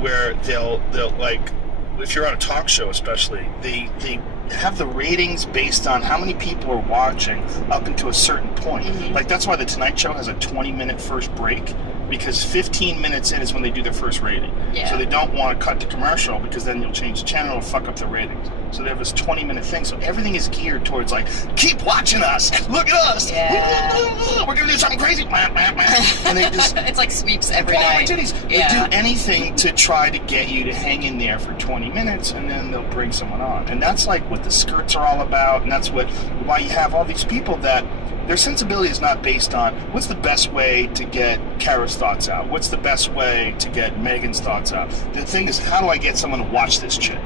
where they'll like, if you're on a talk show especially, they have the ratings based on how many people are watching up into a certain point. Like, that's why the Tonight Show has a 20-minute first break, because 15 minutes in is when they do their first rating. Yeah. So they don't want to cut to commercial, because then you'll change the channel and fuck up the ratings. So they have this 20-minute thing. So everything is geared towards, like, keep watching us. Look at us. Yeah. We're going to do something crazy. And they just... It's like sweeps every pull out my night. titties. They Yeah. do anything to try to get you to hang in there for 20 minutes, and then they'll bring someone on. And that's like what the skirts are all about, and that's why you have all these people that their sensibility is not based on what's the best way to get Kara's thoughts out, what's the best way to get Megan's thoughts out. The thing is, how do I get someone to watch this chick?